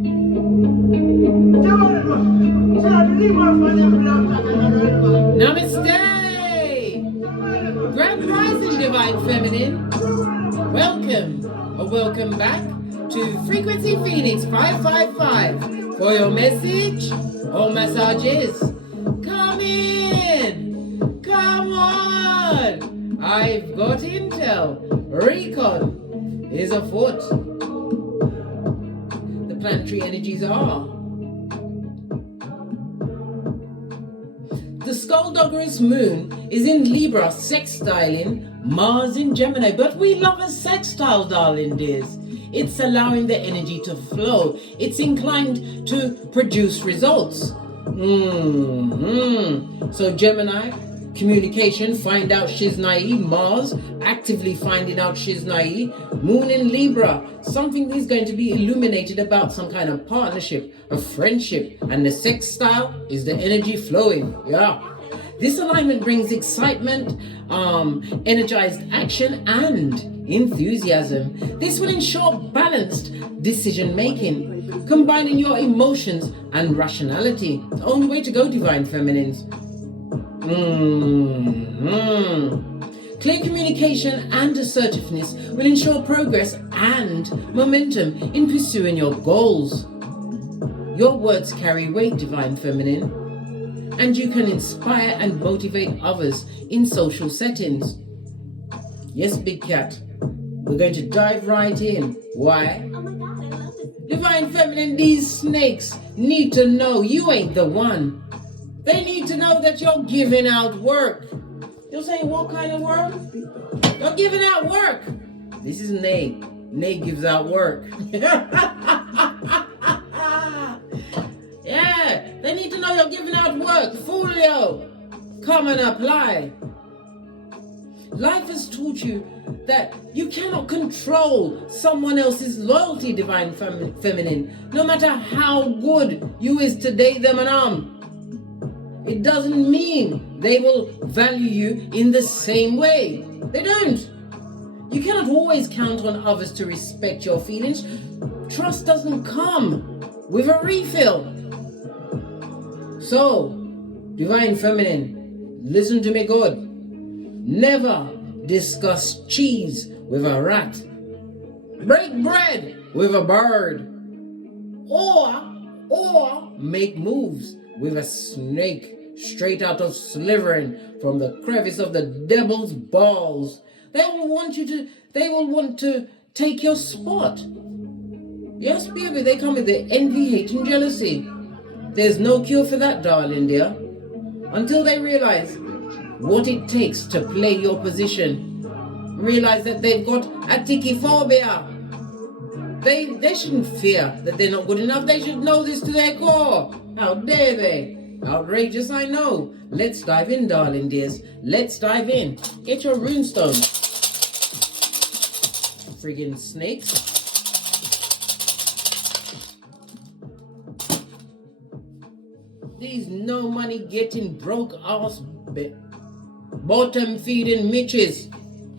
Namaste! Grand Rising Divine Feminine. Welcome or welcome back to Frequency Phoenix 555 for your message or massages. Come in! Come on! I've got intel. Recon is afoot. The planetary energies are. The skullduggerous moon is in Libra, sextiling Mars in Gemini, but we love a sextile, darling dears. It's allowing the energy to flow. It's inclined to produce results. So Gemini, communication, find out she's naive. Mars, actively finding out she's naive. Moon in Libra, something is going to be illuminated about some kind of partnership, a friendship, and the sextile is the energy flowing. Yeah. This alignment brings excitement, energized action, and enthusiasm. This will ensure balanced decision making, combining your emotions and rationality. The only way to go, Divine Feminines. Clear communication and assertiveness will ensure progress and momentum in pursuing your goals. Your words carry weight, Divine Feminine, and you can inspire and motivate others in social settings. Yes, Big Cat, we're going to dive right in. Why? Oh my God, I love this. Divine Feminine, these snakes need to know you ain't the one. They need to know that you're giving out work. You're saying, what kind of work? You're giving out work. This is Nay. Nay gives out work. Yeah, they need to know you're giving out work. Folio, come and apply. Life has taught you that you cannot control someone else's loyalty, Divine Feminine, no matter how good you is to date them and It doesn't mean they will value you in the same way. They don't. You cannot always count on others to respect your feelings. Trust doesn't come with a refill. So, Divine Feminine, listen to me good. Never discuss cheese with a rat. Break bread with a bird. Or make moves with a snake straight out of slithering from the crevice of the devil's balls. They will want to take your spot. Yes, baby, they come with the envy, hate, and jealousy. There's no cure for that, darling dear, until they realize what it takes to play your position. Realize that they've got atikiphobia. They shouldn't fear that they're not good enough. They should know this to their core. How dare they? Outrageous, I know. Let's dive in, darling dears. Let's dive in. Get your runestone. Friggin' snakes. These no money getting broke ass bottom feeding Mitches.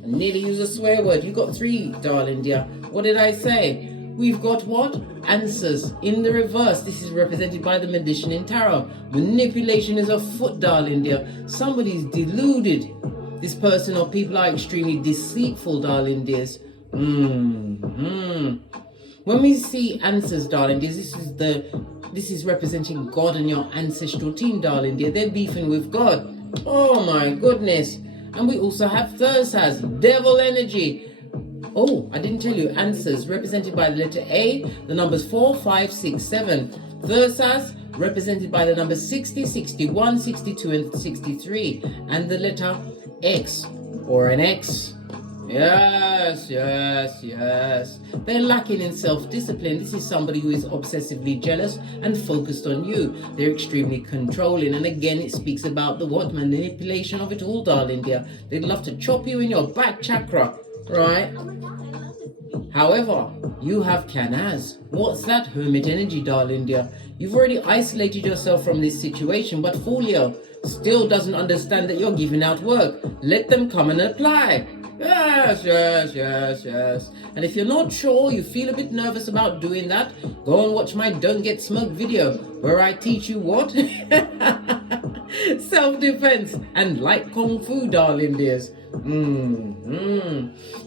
I nearly use a swear word. You got 3, darling dear. What did I say? We've got what? Answers in the reverse. This is represented by the magician in tarot. Manipulation is afoot, darling dear. Somebody's deluded. This person or people are extremely deceitful, darling dears. When we see answers, darling dears, this is representing God and your ancestral team, darling dear. They're beefing with God. Oh my goodness. And we also have Thursas, devil energy. Oh, I didn't tell you, answers represented by the letter A, the numbers 4, 5, 6, 7. Thursas represented by the numbers 60, 61, 62, and 63. And the letter X, or an X. Yes. They're lacking in self-discipline. This is somebody who is obsessively jealous and focused on you. They're extremely controlling. And again, it speaks about the what? Manipulation of it all, darling dear. They'd love to chop you in your back chakra, right? Oh my God, I love this. However, you have Canaz. What's that? Hermit energy, darling dear. You've already isolated yourself from this situation, but Folio still doesn't understand that you're giving out work. Let them come and apply. Yes, yes, yes, yes. And if you're not sure, you feel a bit nervous about doing that, go and watch my Don't Get Smoked video, where I teach you what? Self-defense and light kung fu, darling dears.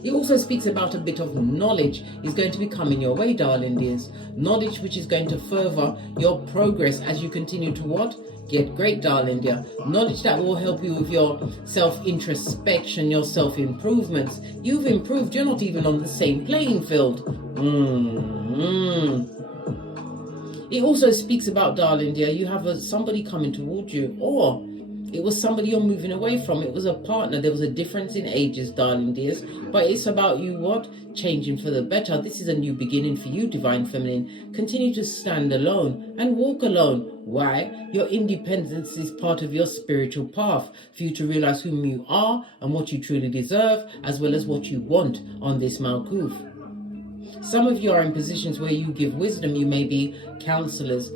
He also speaks about a bit of knowledge is going to be coming your way, darling dears. Knowledge which is going to further your progress as you continue to what? Get great, darling dear. Knowledge that will help you with your self-introspection, your self-improvements. You've improved, you're not even on the same playing field. It also speaks about, darling dear, you have somebody coming towards you, or it was somebody you're moving away from. It was a partner. There was a difference in ages, darling dears. But it's about you what? Changing for the better. This is a new beginning for you, Divine Feminine. Continue to stand alone and walk alone. Why? Your independence is part of your spiritual path for you to realize whom you are and what you truly deserve, as well as what you want on this Malkuth. Some of you are in positions where you give wisdom. You may be counselors,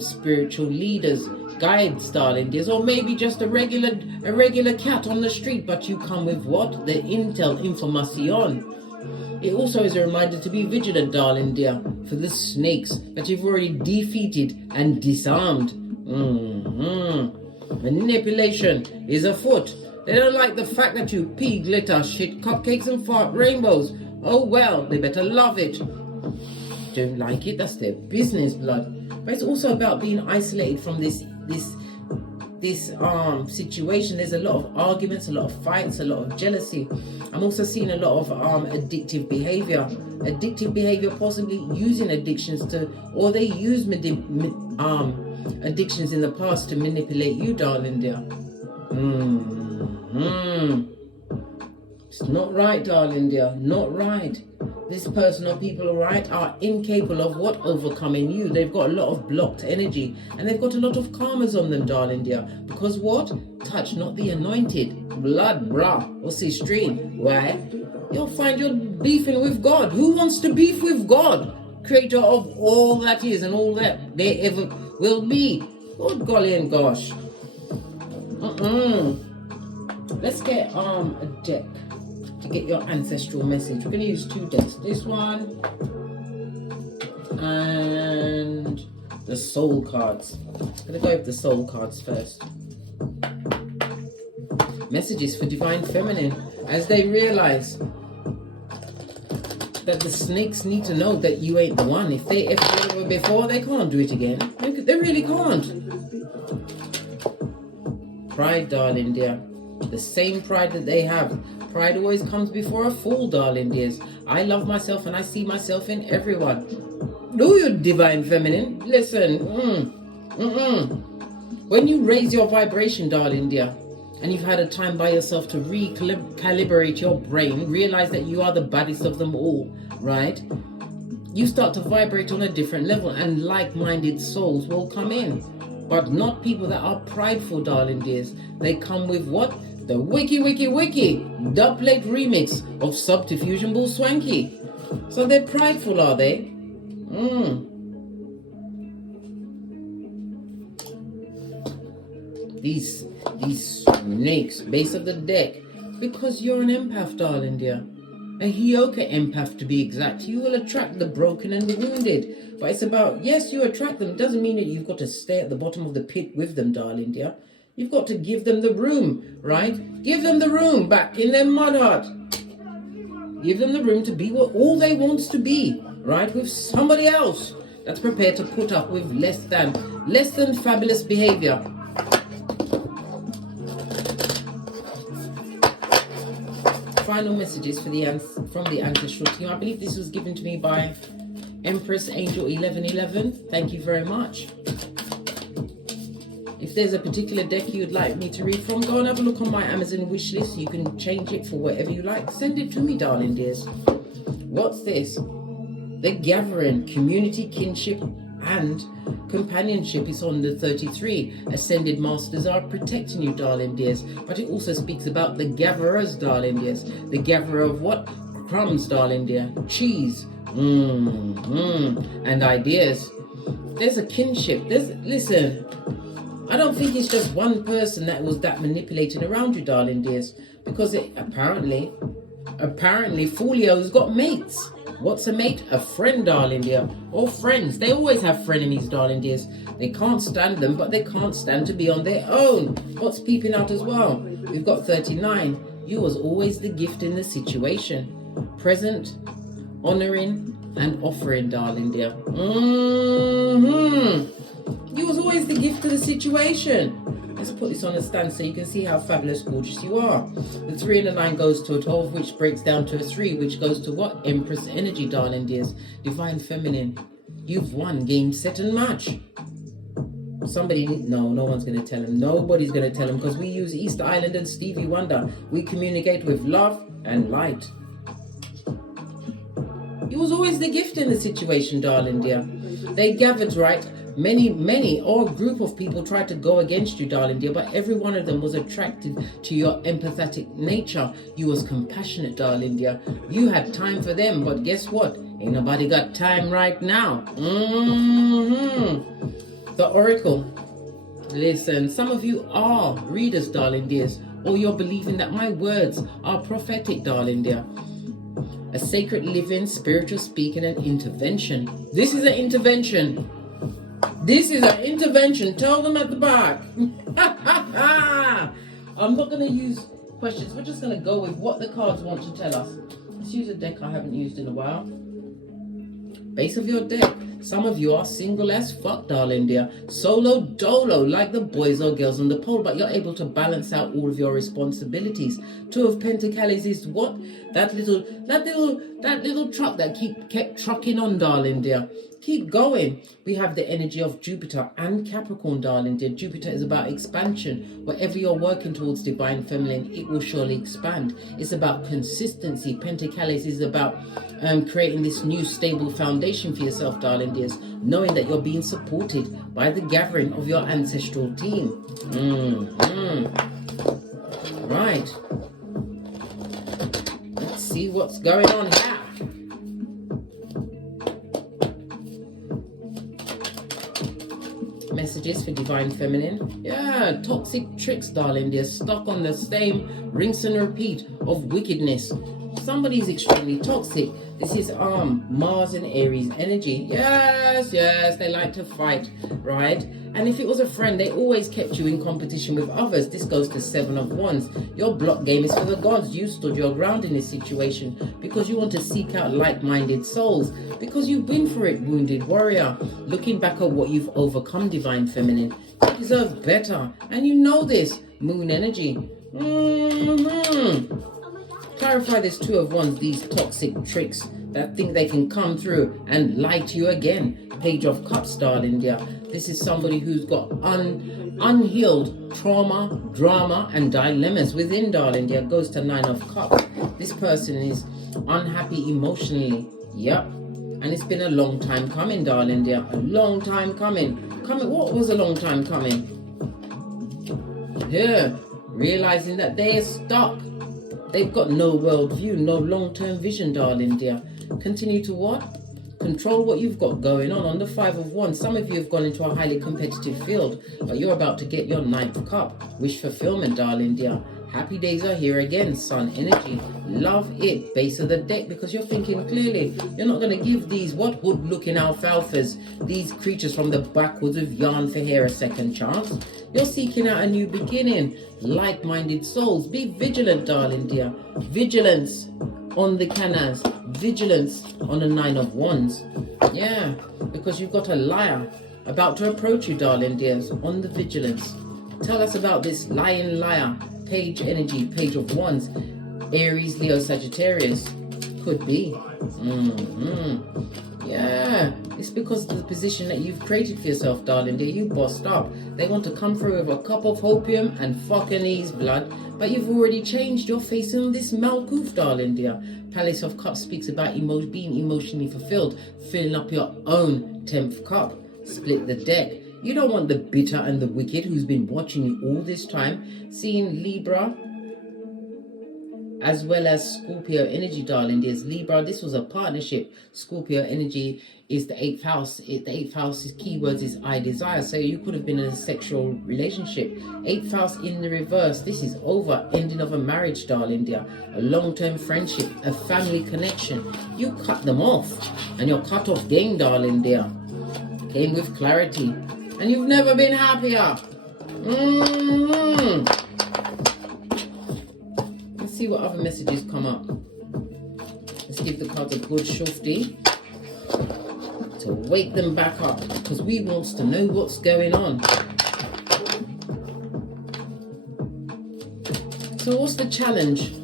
spiritual leaders, guides, darling dears, or maybe just a regular cat on the street, but you come with what? The information. It also is a reminder to be vigilant, darling dear, for the snakes that you've already defeated and disarmed. Manipulation is afoot. They don't like the fact that you pee, glitter, shit, cupcakes and fart rainbows. Oh well, they better love it. Don't like it, that's their business, blood. But it's also about being isolated from this situation. There's a lot of arguments, a lot of fights, a lot of jealousy. I'm also seeing a lot of addictive behavior. Addictive behavior, possibly using addictions to, or they use addictions in the past to manipulate you, darling dear. It's not right, darling dear, not right. This person or people, right, are incapable of what? Overcoming you. They've got a lot of blocked energy and they've got a lot of karmas on them, darling dear. Because what? Touch not the anointed. Blood, brah, or stream. Why? You'll find you're beefing with God. Who wants to beef with God? Creator of all that is and all that there ever will be. Good golly and gosh. Let's get a deck to get your ancestral message. We're going to use two decks. This one and the soul cards. I'm going to go with the soul cards first. Messages for Divine Feminine as they realize that the snakes need to know that you ain't the one. If they were before, they can't do it again. They really can't. Pride, darling dear. The same pride that they have. Pride always comes before a fall, darling dears. I love myself and I see myself in everyone. Do you, Divine Feminine? Listen. When you raise your vibration, darling dear, and you've had a time by yourself to recalibrate your brain, realize that you are the baddest of them all, right? You start to vibrate on a different level and like-minded souls will come in. But not people that are prideful, darling dears. They come with what? The wiki dubplate remix of Subterfusion Bull Swanky. So they're prideful, are they? These snakes, base of the deck. Because you're an empath, darling dear. A HEYOKA empath to be exact. You will attract the broken and the wounded. But it's about, yes, you attract them. It doesn't mean that you've got to stay at the bottom of the pit with them, darling dear. You've got to give them the room, right? Give them the room back in their mud hut. Give them the room to be what all they want to be, right? With somebody else that's prepared to put up with less than fabulous behavior. Final messages from the Ancestral team. I believe this was given to me by Empress Angel 1111. Thank you very much. If there's a particular deck you'd like me to read from, go and have a look on my Amazon wish list. You can change it for whatever you like. Send it to me, darling dears. What's this? The Gathering, Community, Kinship, and Companionship is on the 33. Ascended Masters are protecting you, darling dears. But it also speaks about the Gatherers, darling dears. The Gatherer of what? Crumbs, darling dear. Cheese. And ideas. There's a kinship. Listen. I don't think it's just one person that was that manipulating around you, darling dears, because apparently Apparently, full Leo's got mates. What's a mate? A friend, darling dear. Or friends. They always have frenemies, darling dears. They can't stand them, but they can't stand to be on their own. What's peeping out as well? We've got 39. You was always the gift in the situation. Present, honouring, and offering, darling dear. You was always the gift to the situation. Let's put this on a stand so you can see how fabulous, gorgeous you are. The 3 and the 9 goes to a 12, which breaks down to a 3, which goes to what? Empress energy, darling dears. Divine feminine. You've won, game, set, and match. Somebody, no one's going to tell him. Nobody's going to tell him, because we use Easter Island and Stevie Wonder. We communicate with love and light. You was always the gift in the situation, darling dear. They gathered, right? Many, or a group of people tried to go against you, darling dear, but every one of them was attracted to your empathetic nature. You was compassionate, darling dear. You had time for them, but guess what? Ain't nobody got time right now. The Oracle. Listen, some of you are readers, darling dears, or you're believing that my words are prophetic, darling dear. A sacred living, spiritual speaking, and intervention. This is an intervention. This is an intervention. Tell them at the back. I'm not going to use questions. We're just going to go with what the cards want to tell us. Let's use a deck I haven't used in a while. Base of your deck. Some of you are single as fuck, darling dear. Solo dolo, like the boys or girls on the pole, but you're able to balance out all of your responsibilities. 2 of Pentacles is what? That little truck that kept trucking on, darling dear. Keep going. We have the energy of Jupiter and Capricorn, darling dear. Jupiter is about expansion. Whatever you're working towards, divine feminine, it will surely expand. It's about consistency. Pentacles is about creating this new stable foundation for yourself, darling dears, knowing that you're being supported by the gathering of your ancestral team. Right. Let's see what's going on here. Messages for divine feminine. Yeah, toxic tricks, darling. They're stuck on the same rinse and repeat of wickedness. Somebody's extremely toxic. This is Mars and Aries energy. Yes, they like to fight, right? And if it was a friend, they always kept you in competition with others. This goes to 7 of Wands. Your block game is for the gods. You stood your ground in this situation because you want to seek out like-minded souls, because you've been for it, wounded warrior. Looking back at what you've overcome, divine feminine, you deserve better, and you know this. Moon energy. Clarify this 2 of Wands, these toxic tricks that think they can come through and lie to you again. Page of Cups, darling dear. This is somebody who's got unhealed trauma, drama, and dilemmas within, darling dear. Goes to 9 of Cups. This person is unhappy emotionally. Yep. And it's been a long time coming, darling dear. A long time coming. What was a long time coming? Yeah. Realizing that they're stuck. They've got no worldview, no long-term vision, darling dear. Continue to what? Control what you've got going on. On the 5 of Wands, some of you have gone into a highly competitive field, but you're about to get your 9th cup. Wish fulfillment, darling dear. Happy days are here again. Sun energy. Love it. Base of the deck, because you're thinking clearly. You're not going to give these hood-looking alfalfas, these creatures from the backwoods with yarn for hair, a second chance. You're seeking out a new beginning. Like-minded souls. Be vigilant, darling dear. Vigilance on the canals. Vigilance on the 9 of Wands. Yeah, because you've got a liar about to approach you, darling dears. On the vigilance. Tell us about this lying liar. Page energy, Page of Wands. Aries, Leo, Sagittarius. Could be. Yeah, it's because of the position that you've created for yourself, darling dear. You bossed up. They want to come through with a cup of opium and fucking ease blood, but you've already changed. You're facing this Malkuth, darling dear. Palace of Cups speaks about being emotionally fulfilled, filling up your own 10th cup. Split the deck. You don't want the bitter and the wicked who's been watching you all this time, seeing Libra as well as Scorpio energy, darling dears. Libra, this was a partnership. Scorpio energy is the 8th house. The 8th house's keywords is I desire. So you could have been in a sexual relationship. 8th house in the reverse. This is over. Ending of a marriage, darling dear. A long-term friendship, a family connection. You cut them off, and you're cut off game, darling dear. Came with clarity, and you've never been happier. Let's see what other messages come up. Let's give the cards a good shufty to wake them back up, because we wants to know what's going on. So what's the challenge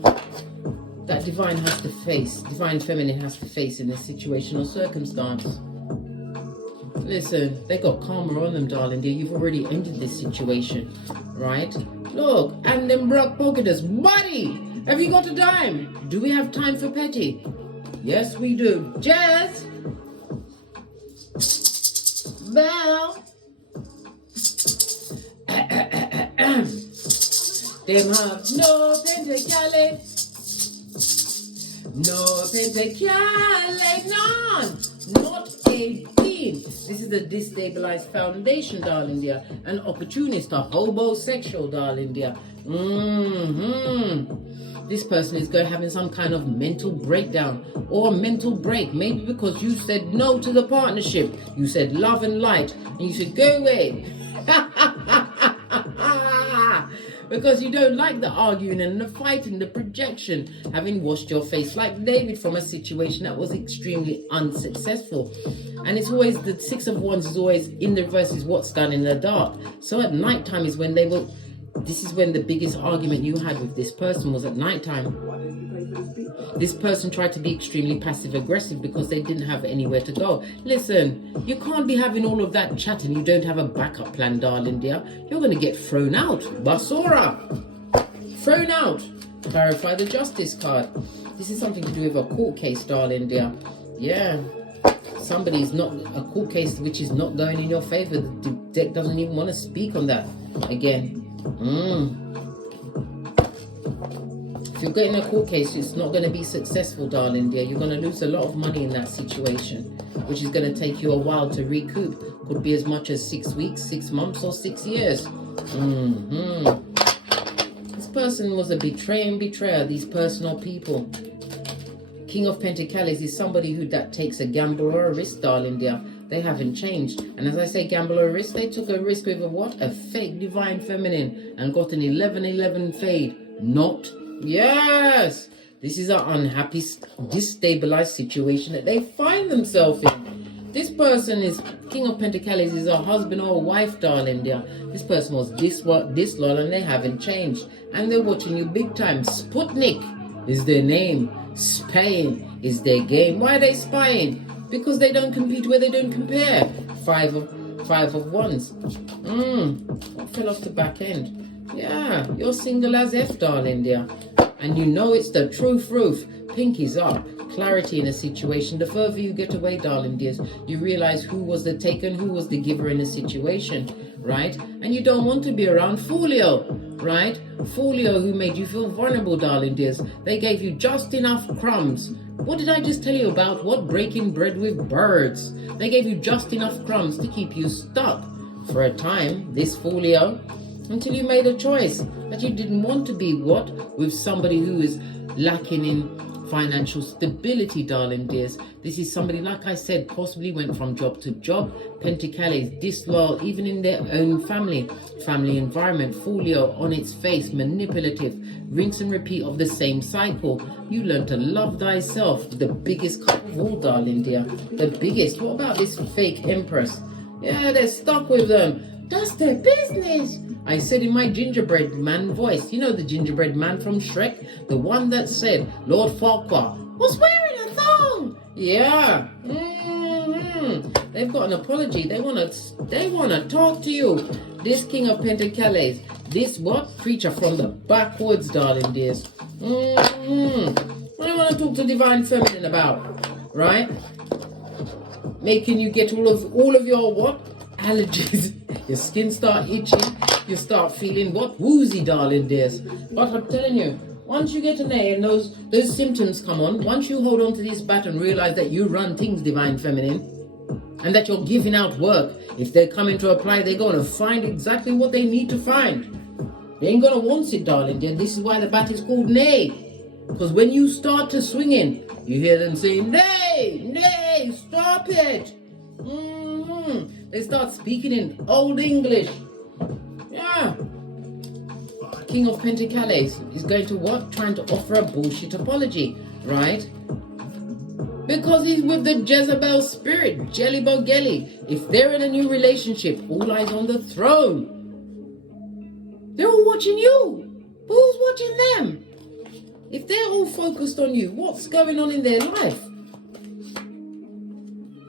that divine has to face, divine feminine has to face in this situation or circumstance? Listen, they got karma on them, darling dear. You've already ended this situation, right? Look, and them broke pocketers. Buddy, have you got a dime? Do we have time for petty? Yes, we do. Jazz? Bell? Them have no pentacale. No pentacale, none. Not a bean. This is a destabilized foundation, darling dear. An opportunist, a homosexual, darling dear. This person is having some kind of mental breakdown or a mental break. Maybe because you said no to the partnership. You said love and light. And you said go away. Because you don't like the arguing and the fighting, the projection, having washed your face like David from a situation that was extremely unsuccessful. And it's always the 6 of Wands is always in the reverse is what's done in the dark. So at night time is when this is when the biggest argument you had with this person was at night time. This person tried to be extremely passive aggressive because they didn't have anywhere to go. Listen, you can't be having all of that chat and you don't have a backup plan, darling dear. You're going to get thrown out. Basura. Thrown out. Clarify the Justice card. This is something to do with a court case, darling dear. Yeah. Somebody's not a court case which is not going in your favor. The deck doesn't even want to speak on that again. If you're getting a court case, it's not going to be successful, darling dear. You're going to lose a lot of money in that situation, which is going to take you a while to recoup. Could be as much as 6 weeks, 6 months, or 6 years. This person was a betrayer, these personal people. King of Pentacles is somebody that takes a gamble or a risk, darling dear. They haven't changed. And as I say gamble or risk, they took a risk with a fake divine feminine and got an 11-11 fade. Not. Yes. This is an unhappy, destabilized situation that they find themselves in. This person is King of Pentacles is a husband or a wife, darling dear. This person was this lol and they haven't changed. And they're watching you big time. Sputnik is their name. Spain is their game. Why are they spying? Because they don't compete where they don't compare. Five of Wands. What fell off the back end? Yeah, you're single as F, darling dear. And you know it's the truth roof. Pinkies up. Clarity in a situation. The further you get away, darling dears, you realize who was the taker and who was the giver in a situation, right? And you don't want to be around Folio, right? Folio who made you feel vulnerable, darling dears. They gave you just enough crumbs. What did I just tell you about? What breaking bread with birds? They gave you just enough crumbs to keep you stuck for a time, this Folio, until you made a choice that you didn't want to be with somebody who is lacking in financial stability, darling dears. This is somebody, like I said, possibly went from job to job. Pentacles, disloyal, even in their own family environment. Folio on its face, manipulative, rinse and repeat of the same cycle. You learn to love thyself. The biggest cup of all, darling dear. The biggest. What about this fake Empress? Yeah, they're stuck with them. That's their business. I said in my gingerbread man voice, you know the gingerbread man from Shrek? The one that said, Lord Farquhar was wearing a thong. Yeah. They've got an apology. They wanna talk to you. This King of Pentacles, this creature from the backwoods, darling dears. What do you want to talk to Divine Feminine about? Right? Making you get all of your allergies. Your skin start itching. You start feeling woozy, darling dears. But I'm telling you, Once you get an A and those symptoms come on, once you hold on to this bat and realize that you run things, Divine Feminine, and that you're giving out work, if they're coming to apply, they're going to find exactly what they need to find. They ain't going to want it, darling. This is why the bat is called nay. Because when you start to swing in, you hear them saying, nay, nay, stop it. They start speaking in Old English. Yeah. King of Pentacles is going to what? Trying to offer a bullshit apology, right? Because he's with the Jezebel spirit, Jelly Bogelly. If they're in a new relationship, all eyes on the throne. They're all watching you. Who's watching them? If they're all focused on you, what's going on in their life?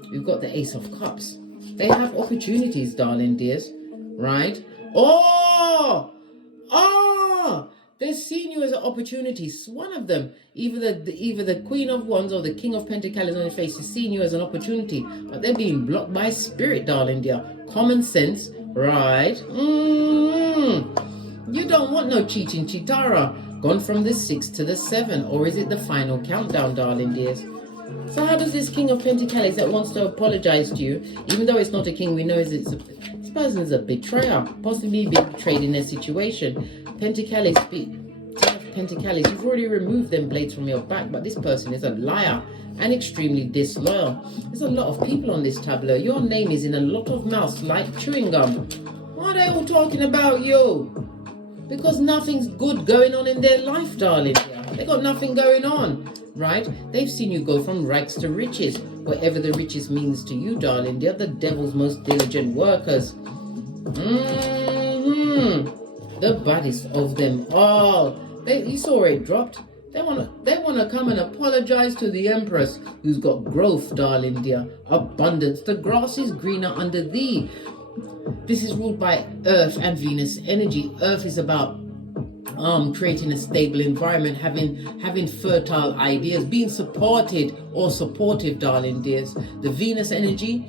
We've got the Ace of Cups. They have opportunities, darling dears, right? Oh! They're seeing you as an opportunity. One of them, either the Queen of Wands or the King of Pentacles on your face is seeing you as an opportunity, but they're being blocked by spirit, darling dear. Common sense, right? You don't want no cheating, Chitara. Gone from the 6 to the 7, or is it the final countdown, darling dears? So how does this King of Pentacles that wants to apologize to you, even though it's not a king, we know this person is a betrayer, possibly being betrayed in a situation. Pentacles, you've already removed them blades from your back, but this person is a liar and extremely disloyal. There's a lot of people on this tableau. Your name is in a lot of mouths like chewing gum. Why are they all talking about you? Because nothing's good going on in their life, darling. They got nothing going on, right? They've seen you go from rags to riches. Whatever the riches means to you, darling. They're the devil's most diligent workers. The baddest of them all. You saw it dropped. They wanna come and apologize to the Empress, who's got growth, darling dear. Abundance. The grass is greener under thee. This is ruled by Earth and Venus energy. Earth is about creating a stable environment, having fertile ideas, being supported or supportive, darling dears. The Venus energy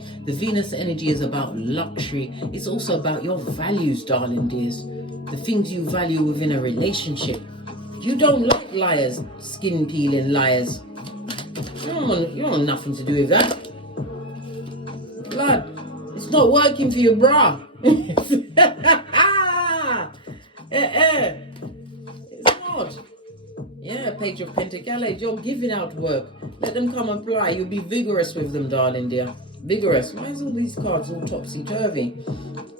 is about luxury. It's also about your values, darling dears. The things you value within a relationship. You don't like liars, skin peeling liars. You don't want nothing to do with that. Blood. It's not working for you, brah. It's not. Yeah, Page of Pentacles. You're giving out work. Let them come apply. You'll be vigorous with them, darling dear. Vigorous. Why is all these cards all topsy-turvy?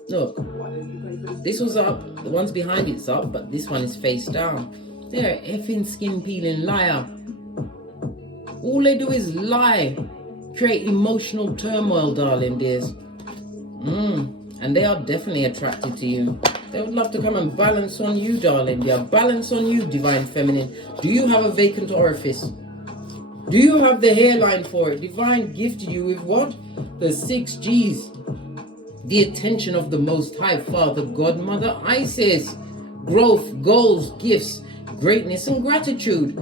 Look. This was up. The ones behind it's up, but this one is face down. They're effing skin-peeling liar. All they do is lie. Create emotional turmoil, darling dears. And they are definitely attracted to you. They would love to come and balance on you, darling. They are balance on you, Divine Feminine. Do you have a vacant orifice? Do you have the hairline for it? Divine gifted you with what? The 6 G's. The attention of the Most High Father, God, Mother, Isis. Growth, goals, gifts, greatness, and gratitude.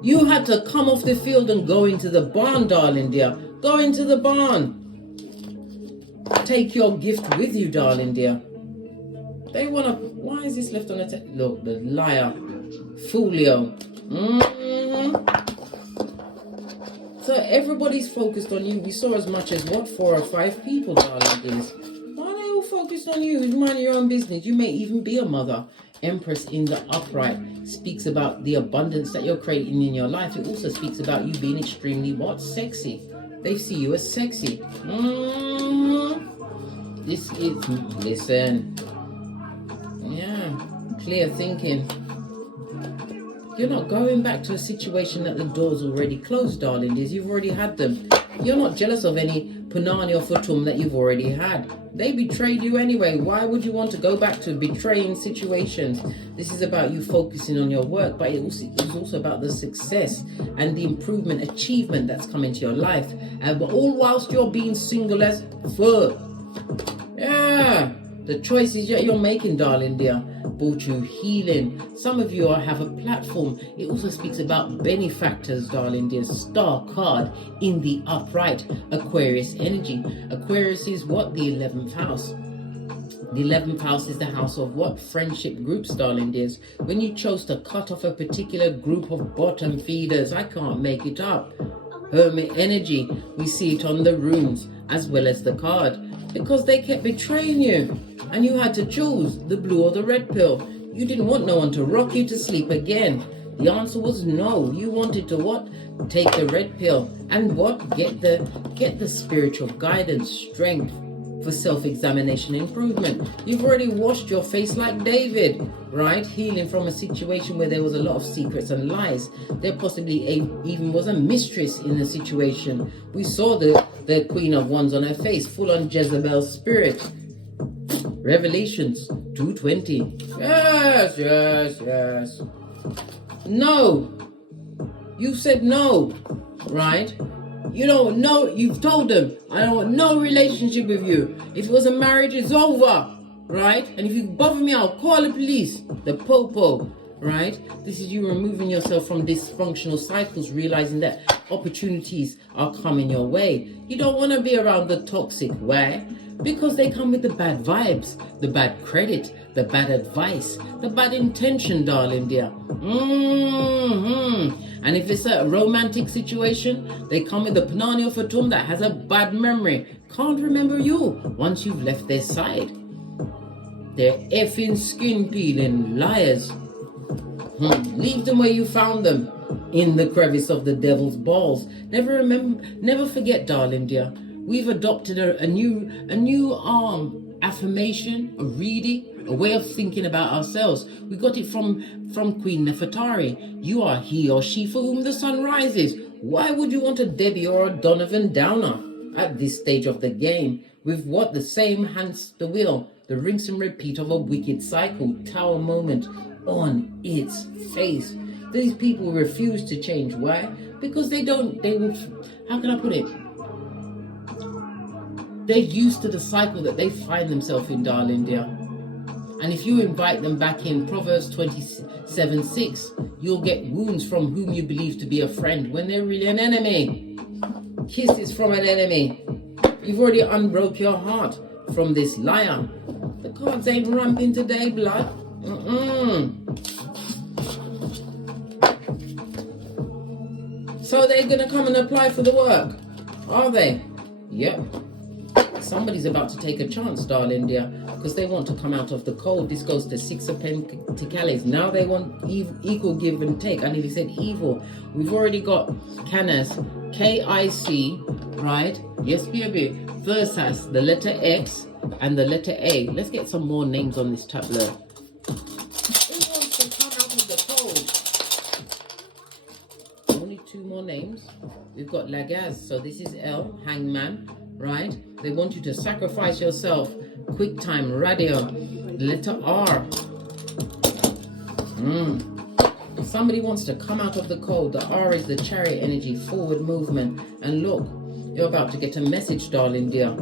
You had to come off the field and go into the barn, darling dear. Go into the barn. Take your gift with you, darling dear. They want to... Why is this left on the table? Look, the liar. Foolio. So everybody's focused on you. We saw as much as, 4 or 5 people, darling dears. Why are they all focused on you? You mind your own business. You may even be a mother. Empress in the upright speaks about the abundance that you're creating in your life. It also speaks about you being extremely sexy. They see you as sexy. This is, listen. Yeah, clear thinking. You're not going back to a situation that the door's already closed, darling dears. You've already had them. You're not jealous of any punani or futum that you've already had. They betrayed you anyway. Why would you want to go back to betraying situations? This is about you focusing on your work, but it's also about the success and the improvement, achievement that's come into your life. But all whilst you're being single as fuck. Yeah, the choices you're making, darling dear, brought you healing. Some of you have a platform. It also speaks about benefactors, darling dear. Star card in the upright. Aquarius energy. Aquarius is what? The 11th house. The 11th house is the house of what? Friendship groups, darling dears. When you chose to cut off a particular group of bottom feeders, I can't make it up. Hermit energy, we see it on the runes as well as the card. Because they kept betraying you. And you had to choose the blue or the red pill. You didn't want no one to rock you to sleep again. The answer was no. You wanted to what? Take the red pill. And what? Get the spiritual guidance, strength for self-examination improvement. You've already washed your face like David, right? Healing from a situation where there was a lot of secrets and lies. There possibly even was a mistress in the situation. We saw the Queen of Wands on her face, full on Jezebel's spirit. Revelations 2:20. Yes, yes, yes. No. You said no, right? You don't know. You've told them, I don't want no relationship with you. If it was a marriage, it's over, right? And if you bother me, I'll call the police. The popo, right? This is you removing yourself from dysfunctional cycles, realizing that opportunities are coming your way. You don't want to be around the toxic. Why? Because they come with the bad vibes, the bad credit, the bad advice, the bad intention, darling dear. And if it's a romantic situation, they come with the Panani Fatum that has a bad memory. Can't remember you once you've left their side. They're effing skin peeling liars. Leave them where you found them, in the crevice of the devil's balls. Never forget, darling dear. We've adopted a new affirmation, a reading, a way of thinking about ourselves. We got it from Queen Nefertari. You are he or she for whom the sun rises. Why would you want a Debbie or a Donovan Downer at this stage of the game? With what? The same hands the wheel, the rinse and repeat of a wicked cycle, tower moment on its face. These people refuse to change. Why? Because they will, how can I put it? They're used to the cycle that they find themselves in, darling dear. And if you invite them back in, Proverbs 27:6, you'll get wounds from whom you believe to be a friend when they're really an enemy. Kisses from an enemy. You've already unbroke your heart from this liar. The cards ain't ramping today, blood. So they're going to come and apply for the work, are they? Yep. Somebody's about to take a chance, darling dear, because they want to come out of the cold. This goes to Six of Pentacles. Now they want equal give and take. I nearly said evil. We've already got Canis, K-I-C, right? Yes, baby. Versas, the letter X and the letter A. Let's get some more names on this tableau. Who wants to come out of the cold? Only two more names. We've got Lagaz, so this is L, Hangman, right? They want you to sacrifice yourself. Quick time, radio. Letter R. Somebody wants to come out of the cold. The R is the chariot energy, forward movement. And look, you're about to get a message, darling dear.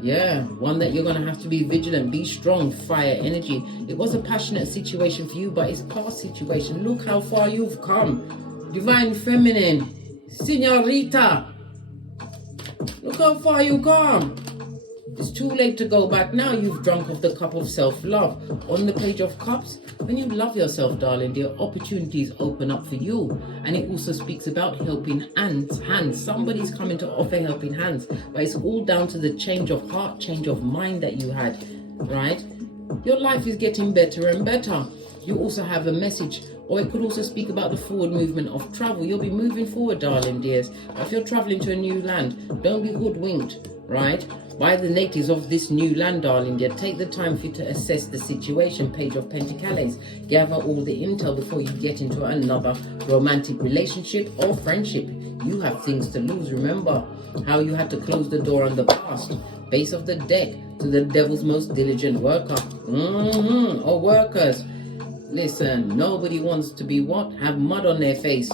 Yeah, one that you're going to have to be vigilant, be strong, fire energy. It was a passionate situation for you, but it's past situation. Look how far you've come. Divine feminine, señorita. Look how far you come. It's too late to go back now. You've drunk of the cup of self-love. On the Page of Cups, when you love yourself, darling dear, opportunities open up for you. And it also speaks about helping hands. Somebody's coming to offer helping hands. But it's all down to the change of heart, change of mind that you had, right? Your life is getting better and better. You also have a message, or it could also speak about the forward movement of travel. You'll be moving forward, darling dears. But if you're traveling to a new land, don't be hoodwinked, right? By the natives of this new land, darling dear. Take the time for you to assess the situation. Page of Pentacles. Gather all the intel before you get into another romantic relationship or friendship. You have things to lose. Remember how you had to close the door on the past. Base of the deck to the devil's most diligent worker. Or workers. Listen, nobody wants to be what? Have mud on their face,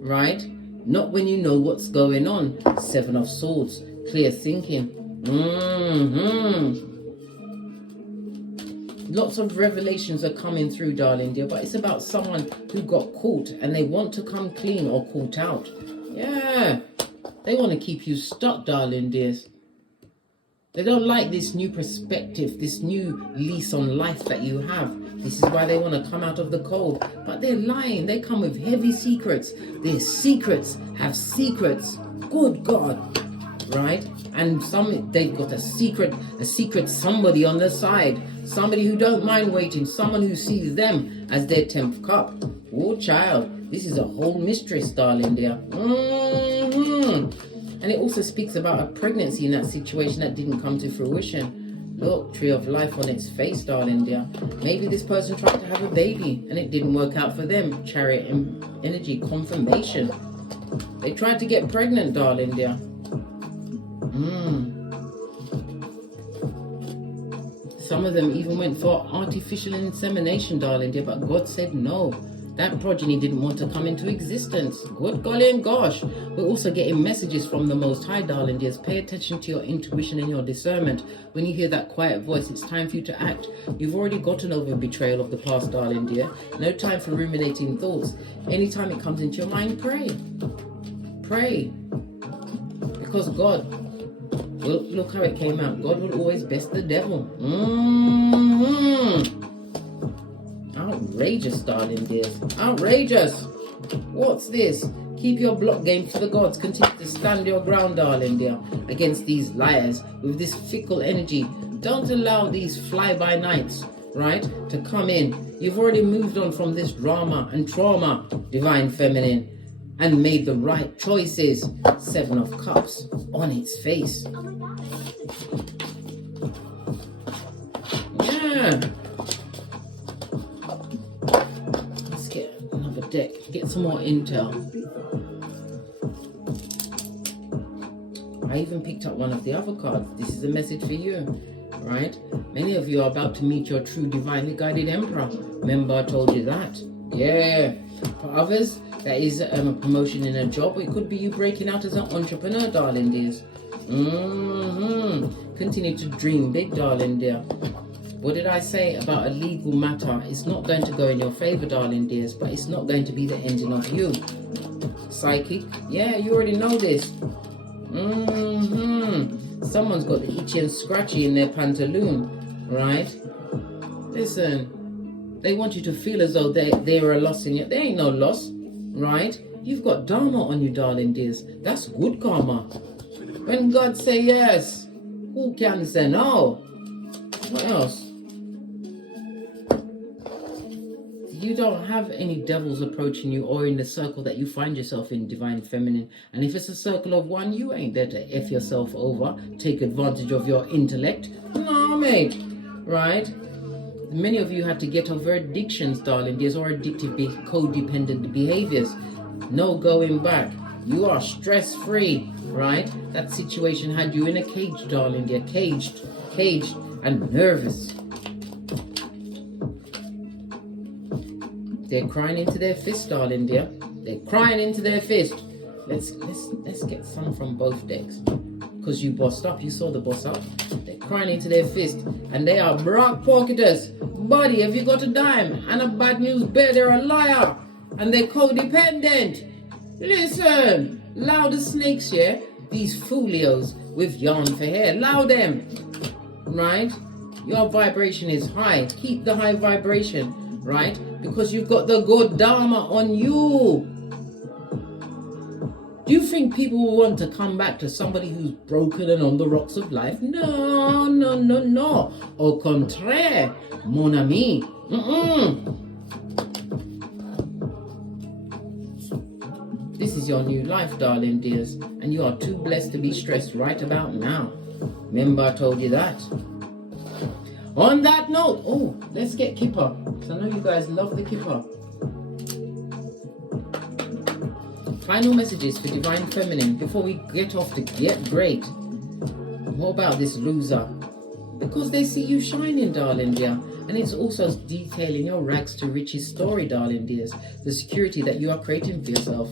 right? Not when you know what's going on. Seven of Swords. Clear thinking. Lots of revelations are coming through, darling dear, but it's about someone who got caught and they want to come clean or caught out. Yeah, they want to keep you stuck, darling dears. They don't like this new perspective, this new lease on life that you have. This is why they want to come out of the cold. But they're lying. They come with heavy secrets. Their secrets have secrets. Good God. Right? And they've got a secret somebody on the side. Somebody who don't mind waiting. Someone who sees them as their 10th cup. Oh, child. This is a whole mistress, darling dear. And it also speaks about a pregnancy in that situation that didn't come to fruition. Look, tree of life on its face, darling dear. Maybe this person tried to have a baby and it didn't work out for them. Chariot energy, confirmation. They tried to get pregnant, darling dear. Some of them even went for artificial insemination, darling dear, but God said no. That progeny didn't want to come into existence. Good golly and gosh. We're also getting messages from the Most High, darling dears. Pay attention to your intuition and your discernment. When you hear that quiet voice, it's time for you to act. You've already gotten over betrayal of the past, darling dear. No time for ruminating thoughts. Anytime it comes into your mind, pray. Pray. Because God, well, look how it came out. God will always best the devil. Outrageous, darling dears. Outrageous. What's this? Keep your block game for the gods. Continue to stand your ground, darling dear, against these liars with this fickle energy. Don't allow these fly-by-nights, right, to come in. You've already moved on from this drama and trauma, divine feminine, and made the right choices. 7 of Cups on its face. Yeah. Deck. Get some more intel. I even picked up one of the other cards. This is a message for you, right? Many of you are about to meet your true divinely guided emperor. Remember I told you that? Yeah. For others, that is a promotion in a job. It could be you breaking out as an entrepreneur, darling dears. Continue to dream big, darling dear. What did I say about a legal matter? It's not going to go in your favor, darling dears, but it's not going to be the ending of you. Psychic? Yeah, you already know this. Someone's got the itchy and scratchy in their pantaloon, right? Listen, they want you to feel as though they're a loss in you. There ain't no loss, right? You've got Dharma on you, darling dears. That's good karma. When God say yes, who can say no? What else? You don't have any devils approaching you or in the circle that you find yourself in, divine feminine. And if it's a circle of one, you ain't there to F yourself over, take advantage of your intellect. No, mate. Right? Many of you had to get over addictions, darling dears, or addictive, codependent behaviors. No going back. You are stress-free, right? That situation had you in a cage, darling dear. Caged and nervous. They're crying into their fist, darling dear. They're crying into their fist. Let's get some from both decks. Because you bossed up, you saw the boss up. They're crying into their fist. And they are brock pocketters. Buddy, have you got a dime? And a bad news bear, they're a liar. And they're codependent. Listen, allow the snakes here. These folios with yarn for hair. Allow them. Right? Your vibration is high. Keep the high vibration. Right? Because you've got the good Dharma on you. Do you think people will want to come back to somebody who's broken and on the rocks of life? No, no, no, no. Au contraire, mon ami. This is your new life, darling dears. And you are too blessed to be stressed right about now. Remember I told you that. On that note, oh, let's get Kipper. Because I know you guys love the Kipper. Final messages for Divine Feminine before we get off to get great. What about this loser? Because they see you shining, darling dear. And it's also detailing your rags to riches story, darling dears. The security that you are creating for yourself.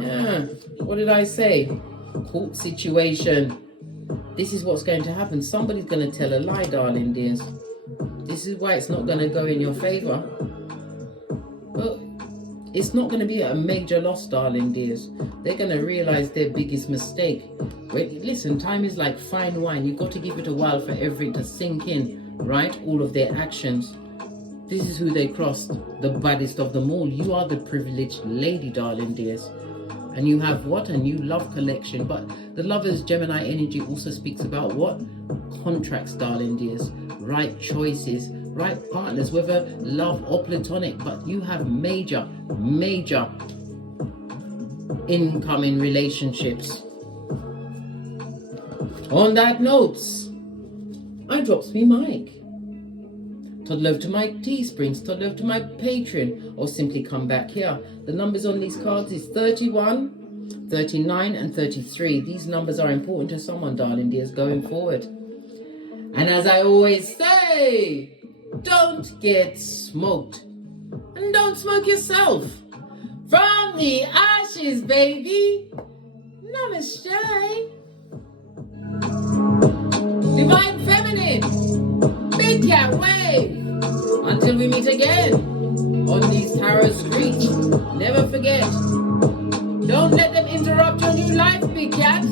Yeah. What did I say? Court situation. This is what's going to happen. Somebody's going to tell a lie, darling dears. This is why it's not going to go in your favor. But It's not going to be a major loss, darling dears. They're going to realize their biggest mistake. Listen, time is like fine wine. You've got to give it a while for everything to sink in, right? All of their actions. This is who they crossed, the baddest of them all. You are the privileged lady, darling dears. And you have what? A new love collection. But the Lover's Gemini energy also speaks about what? Contracts, darling dears. Right choices, right partners, whether love or platonic. But you have major incoming relationships. On that note, I drops me mic. Todd love to my Teesprings, Todd love to my Patreon, or simply come back here. The numbers on these cards is 31, 39, and 33. These numbers are important to someone, darling dears, going forward. And as I always say, don't get smoked. And don't smoke yourself. From the ashes, baby. Namaste. Divine Feminine. Big cat wave. Until we meet again on these tarot streets. Never forget, don't let them interrupt your new life, big cat.